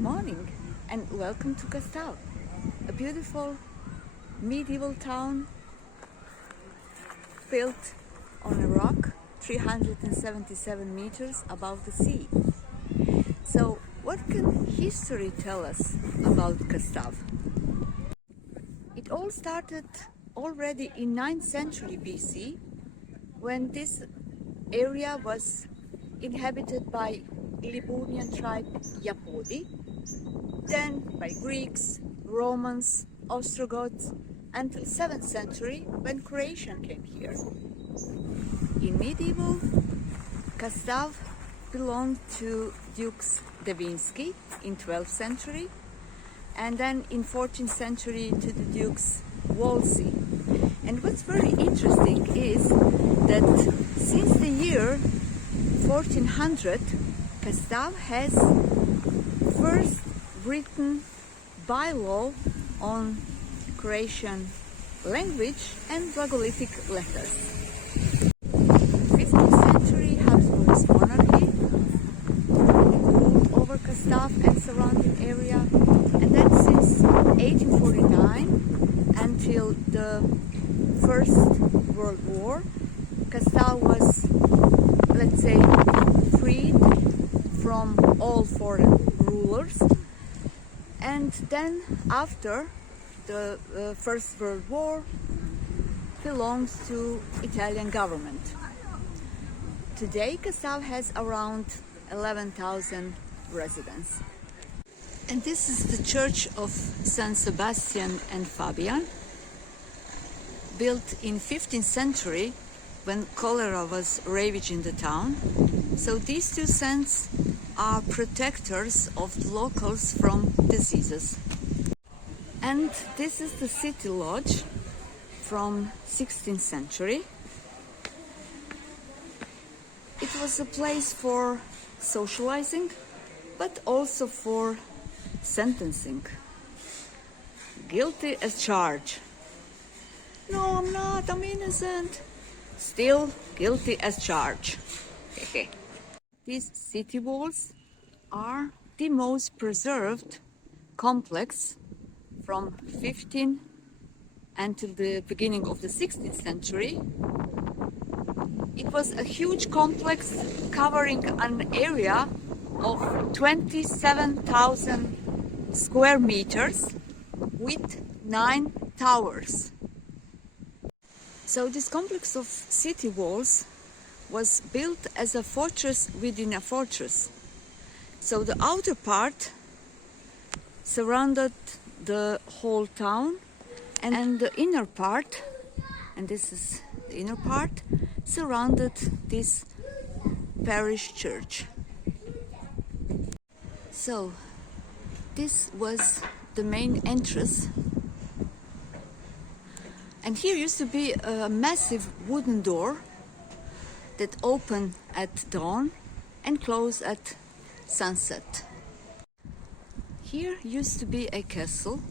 morning and welcome to Kastav, a beautiful medieval town built on a rock 377 meters above the sea. So what can history tell us about Kastav? It all started already in 9th century BC, when this area was inhabited by Livonian tribe Yapodi, then by Greeks, Romans, Ostrogoths, until 7th century when Croatian came here. In medieval, Kastav belonged to Dukes Devinski in 12th century, and then in 14th century to the Dukes Wolsey. And what's very interesting is that since the year 1400, Kastav has first written bylaw on Croatian language and Glagolitic letters. 15th century, Habsburg monarchy ruled over Kastav and surrounding area, and then since 1849 until the First World War, Kastav was, let's say, freed from all foreign rulers, and then after the First World War belongs to Italian government. Today Kastav has around 11,000 residents. And this is the church of San Sebastian and Fabian, built in 15th century when cholera was ravaging the town. So these two saints are protectors of the locals from diseases. And this is the city lodge from 16th century. It was a place for socializing, but also for sentencing. Guilty as charged. No, I'm not, I'm innocent. Still guilty as charged. These city walls are the most preserved complex from 15th until the beginning of the 16th century. It was a huge complex covering an area of 27,000 square meters with 9 towers. So this complex of city walls was built as a fortress within a fortress. So the outer part surrounded the whole town, and the inner part, and this is the inner part, surrounded this parish church. So this was the main entrance. And here used to be a massive wooden door that opened at dawn and closed at sunset. Here used to be a castle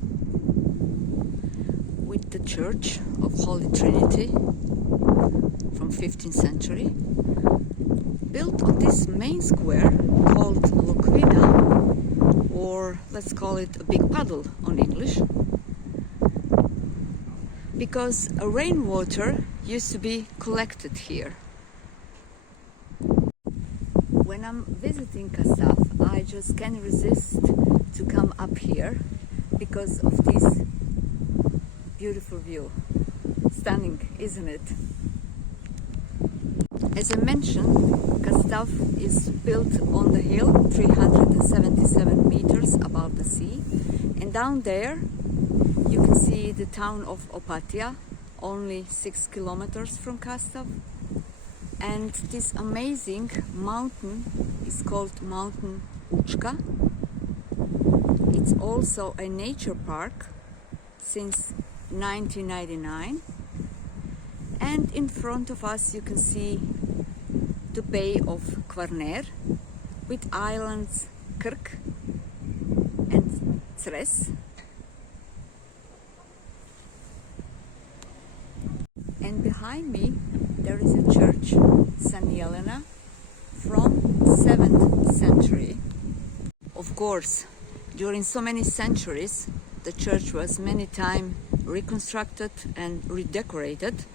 with the Church of Holy Trinity from 15th century, built on this main square called Lokvina, or let's call it a big puddle on English, because rainwater used to be collected here. When I'm visiting Kastav, I just can't resist to come up here because of this beautiful view. Stunning, isn't it? As I mentioned, Kastav is built on the hill 377 meters above the sea, and down there you can see the town of Opatija, only 6 kilometers from Kastav. And this amazing mountain is called Mountain Učka. It's also a nature park since 1999. And in front of us you can see the Bay of Kvarner with islands Krk and Cres. And behind me there is a church, San Jelena, from 7th century. Of course, during so many centuries, the church was many times reconstructed and redecorated.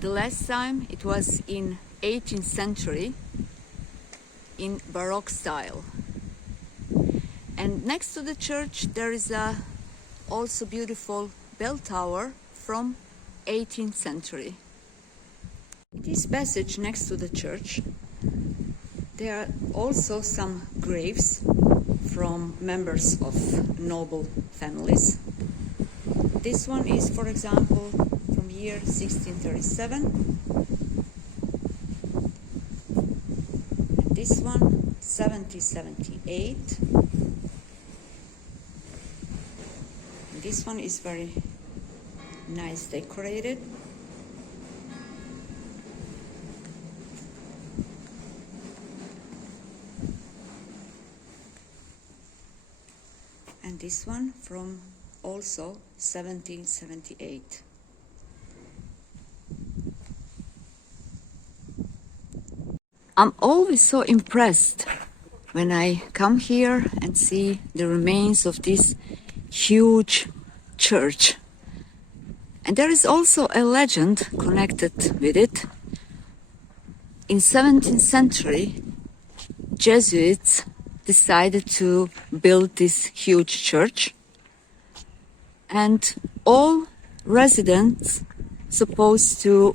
The last time it was in 18th century in Baroque style. And next to the church there is a also beautiful bell tower from 18th century. In this passage next to the church there are also some graves from members of noble families. This one is, for example, from year 1637, and this one 1778, and this one is very nice decorated. And this one from also 1778. I'm always so impressed when I come here and see the remains of this huge church. And there is also a legend connected with it. In 17th century, Jesuits decided to build this huge church, and all residents supposed to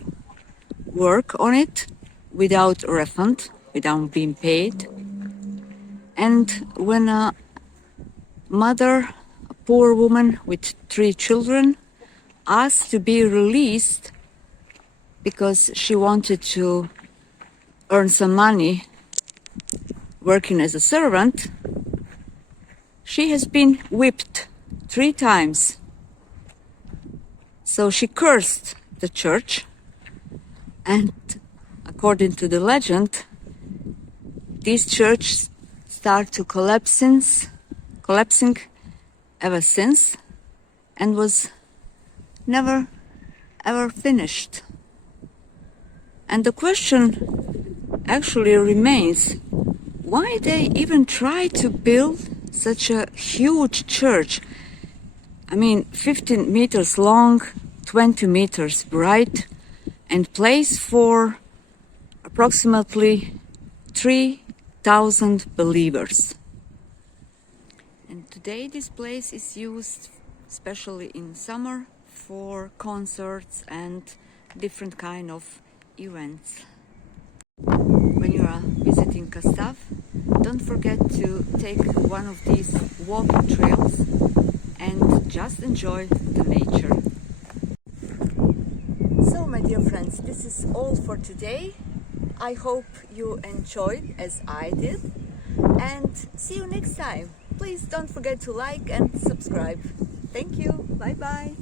work on it without refund, without being paid. And when a mother, a poor woman with 3 children, asked to be released because she wanted to earn some money working as a servant, she has been whipped 3 times. So she cursed the church, and according to the legend, this church started to collapsing ever since, and was never ever finished. And the question actually remains, why they even try to build such a huge church? I mean, 15 meters long, 20 meters wide, and place for approximately 3,000 believers. And today this place is used, especially in summer, for concerts and different kind of events. When you are visiting Kastav, don't forget to take one of these walking trails and just enjoy the nature. So, my dear friends, this is all for today. I hope you enjoyed as I did, and see you next time. Please don't forget to like and subscribe. Thank you. Bye bye.